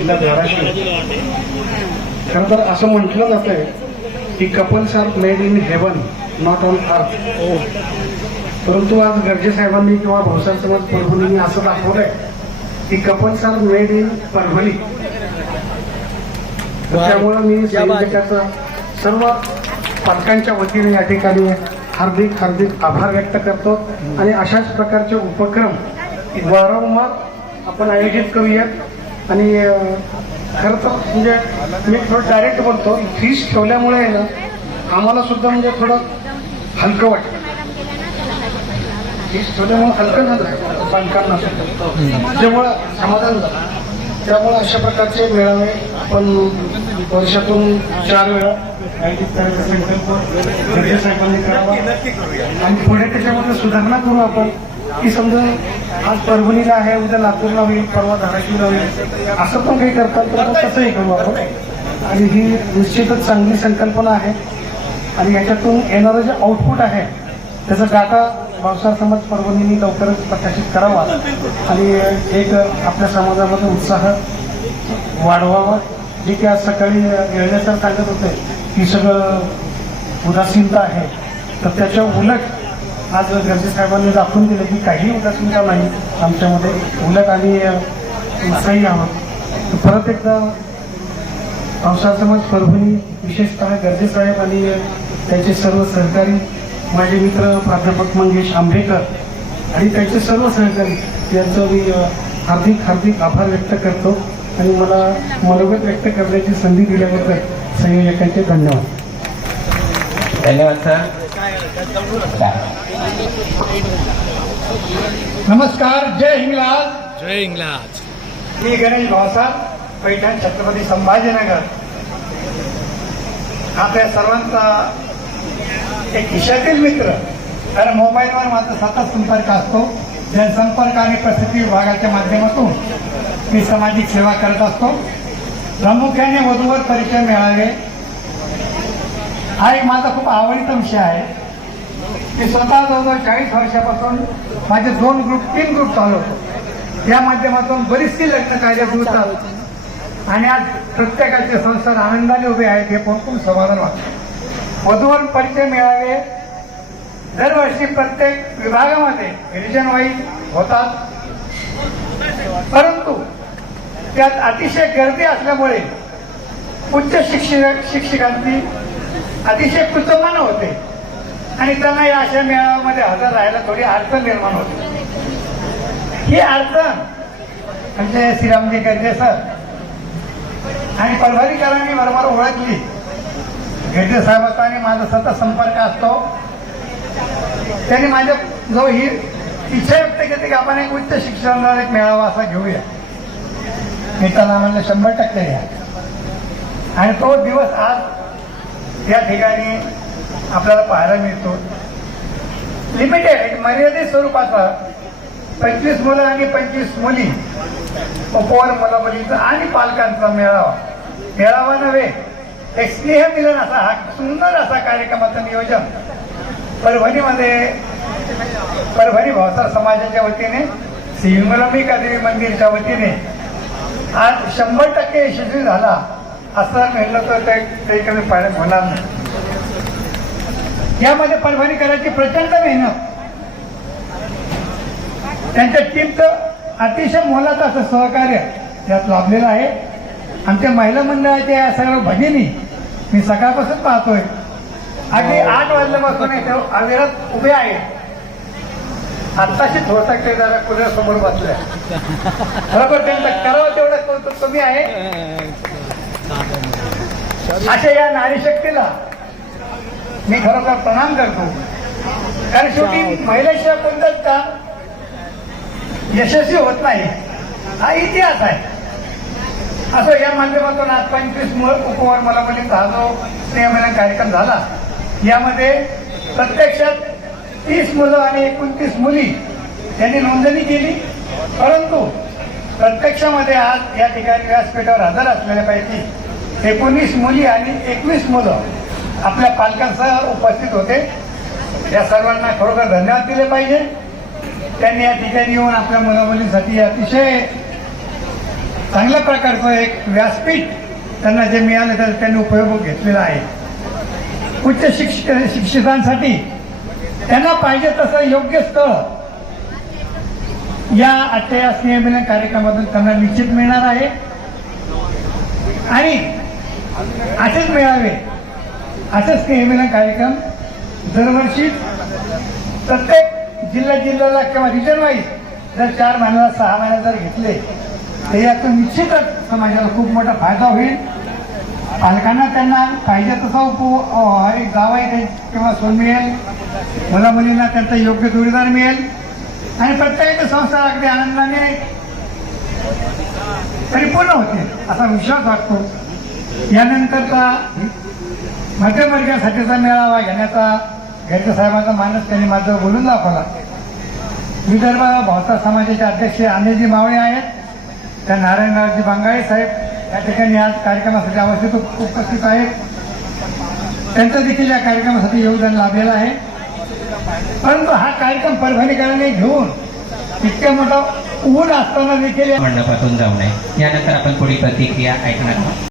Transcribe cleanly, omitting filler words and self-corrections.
जिल्हा धाराशिव. खरं तर असं म्हटलं जातंय की couples are made in heaven not on earth. परंतु आज गर्जे साहेबांनी किंवा भाऊसाहेब समाज परभणींनी असं दाखवलंय की couples are made in Parbhani. त्यामुळं मी संयोजकाचा सर्व पालकांच्या वतीने या ठिकाणी हार्दिक हार्दिक आभार व्यक्त करतो. आणि अशाच प्रकारचे उपक्रम वारंवार आपण आयोजित करूयात. आणि खरं तर म्हणजे मी थोडं डायरेक्ट बोलतो, फीस ठेवल्यामुळे ना आम्हाला सुद्धा म्हणजे थोडं हलकं वाटतं. फीस ठेवल्यामुळे हलकं झालं पालकांना सुद्धा, त्यामुळं समाधान झालं. त्यामुळे अशा प्रकारचे मेळावे आपण वर्षातून 4 वेळा आयोजित करायचा संकल्प गर्जे साहेबांनी करावा. आणि पुढे त्याच्यामध्ये सुधारणा करू आपण, की समजा आज परभणीला आहे, उद्या लातूरला होईल, परवा धाराशिवला होईल, असं पण काही करतात तर तसंही करू आपण. आणि ही निश्चितच चांगली संकल्पना आहे. आणि याच्यातून येणारं जे आउटपुट आहे त्याचा डाटा भाऊसाहेब समाज परभणींनी लवकरच प्रकाशित करावा आणि एक आपल्या समाजामध्ये उत्साह वाढवावा. जे की आज सकाळी येळेसर सांगत होते की सगळं उदासीनता आहे, तर त्याच्या उलट आज गर्जे साहेबांनी दाखवून दिलं की काही उदासीनता नाही आमच्यामध्ये, उलट आम्ही उत्साही आहोत. परत एकदा भाऊसाहेब समाज परभणी, विशेषतः गर्जे साहेब आणि त्यांचे सर्व सहकारी, माझे मित्र प्राध्यापक मंगेश आंबेकर आणि त्यांचे सर्व सहकारी यांचं मी हार्दिक हार्दिक आभार व्यक्त करतो. आणि मला मनोगत व्यक्त करण्याची संधी दिल्याबद्दल संयोजकांचे धन्यवाद. धन्यवाद सर. नमस्कार. जय हिंगलाज. जय इंग्लंड. मी गणेश भाऊसाहेब, पैठण, छत्रपती संभाजीनगर. आपल्या सर्वांचा एक खिशातील मित्र, कारण मोबाईलवर माझा सतत संपर्क असतो. जनसंपर्क आणि प्रसिद्धी विभागाच्या माध्यमातून मी सामाजिक सेवा करत असतो. प्रामुख्याने वधूवर परिचय मेळावे हा एक माझा खूप आवडीचा विषय आहे. मी स्वतः जवळजवळ 40 वर्षापासून माझे 3 ग्रुप चालवतो. या माध्यमातून बरीचशी लग्न कार्य जुळतात आणि आज प्रत्येकाचे संसार आनंदाने उभे आहेत, हे खूप समाधान वाटतं. वधूवर परिचय मेळावे दरवर्षी प्रत्येक विभागामध्ये रिजन वाईज होतात, परंतु त्यात अतिशय गर्दी असल्यामुळे उच्च शिक्षकांची अतिशय कुतूहल होते आणि त्यांना या अशा मेळाव्यामध्ये हजर राहायला थोडी अडचण निर्माण होते. ही अडचण म्हणजे श्रीरामजी गर्जे सर आणि परभणीकरांनी बरोबर ओळखली. गर्जे साहेबांचा आणि माझा सतत संपर्क असतो. त्यांनी माझ्या जो ही इच्छा व्यक्त केली की आपण एक उच्च शिक्षणाचा एक मेळावा असा घेऊया. मी त्यांना म्हणलं 100% घ्या. आणि तो दिवस आज या ठिकाणी आपल्याला पाहायला मिळतो. लिमिटेड मर्यादित स्वरूपाचा 25 मुलं आणि 25 मुली, उपवर मुलामुलींचा आणि पालकांचा मेळावा नव्हे, एक स्नेह मिलन असा हा सुंदर असा कार्यक्रमाचं नियोजन परभणी भाऊसाहेब समाजाच्या वतीने, श्री विमलांबिका देवी मंदिरच्या वतीने आज 100% यशस्वी झाला असं म्हणलं तर काही कमी पाण्यात होणार नाही. यामध्ये परभणीकरांची प्रचंड मेहनत, त्यांच्या टीमचं अतिशय मोलाचं असं सहकार्य यात लाभलेलं आहे. आमच्या महिला मंडळाच्या या सर्व भगिनी मी सकाळपासून पाहतोय, अगदी 8 वाजल्यापासून इथे अविरत उभे आहेत. आत्ताशी थोडसा ते जरा कुणासमोर बसल्या, बरोबर त्यांचं करावं तेवढं कौतुक कमी आहे. अशा या नारी शक्तीला मी खरोखर प्रणाम करतो, कारण शेवटी महिलेशिवाय कोणतंच काम यशस्वी होत नाही, हा इतिहास आहे. असं या माध्यमातून आज 25 उपवर मला मुलींचा हा जो स्नेहमिलन कार्यक्रम झाला, यामध्ये प्रत्यक्षात 30 मुलं आणि 29 मुली यांनी नोंदणी केली. परंतु प्रत्यक्षामध्ये आज या ठिकाणी व्यासपीठावर हजर असलेल्यापैकी 19 मुली आणि 21 मुलं आपल्या पालकांसह उपस्थित होते. या सर्वांना खरोखर धन्यवाद दिले पाहिजे. त्यांनी या ठिकाणी येऊन आपल्या मुलामुलींसाठी अतिशय चांगल्या प्रकारचं एक व्यासपीठ त्यांना जे मिळालं तर त्यांनी उपयोग घेतलेला आहे. उच्च शिक्षितांसाठी त्यांना पाहिजे तसं योग्य स्थळ या आजच्या स्नेहमिलन कार्यक्रमातून त्यांना निश्चित मिळणार आहे. आणि असेच मिळावे असेच स्नेहमिलन कार्यक्रम दरवर्षी प्रत्येक जिल्ह्याला किंवा रिजन वाईज जर 4 महिन्याला 6 महिन्याला जर घेतले तर यातून निश्चितच समाजाला खूप मोठा फायदा होईल. पालकांना त्यांना पाहिजे तसा एक जावाई किंवा सून मिळेल, मुला मुलींना त्यांचा योग्य जोडीदार मिळेल आणि प्रत्येक संस्था अगदी आनंदाने परिपूर्ण होते असा विश्वास वाटतो. यानंतरचा मध्यमवर्गीयासाठीचा मेळावा घेण्याचा घरच्या साहेबांचा मानस त्यांनी माझं बोलून दाखवला. विदर्भ भावसार समाजाचे अध्यक्ष अनिलजी मावळे आहेत, त्या नारायणरावजी बांगाळे साहेब या ठिकाणी आज कार्यक्रमासाठी अवस्थित उपस्थित आहेत. त्यांचं देखील या कार्यक्रमासाठी योगदान लाभलेलं आहे. परंतु हा कार्यक्रम परभणीकरांनी घेऊन इतक्या मोठा ऊन असताना देखील मंडपातून जाऊ नये. यानंतर आपण पुढील प्रतिक्रिया ऐकणार आहोत.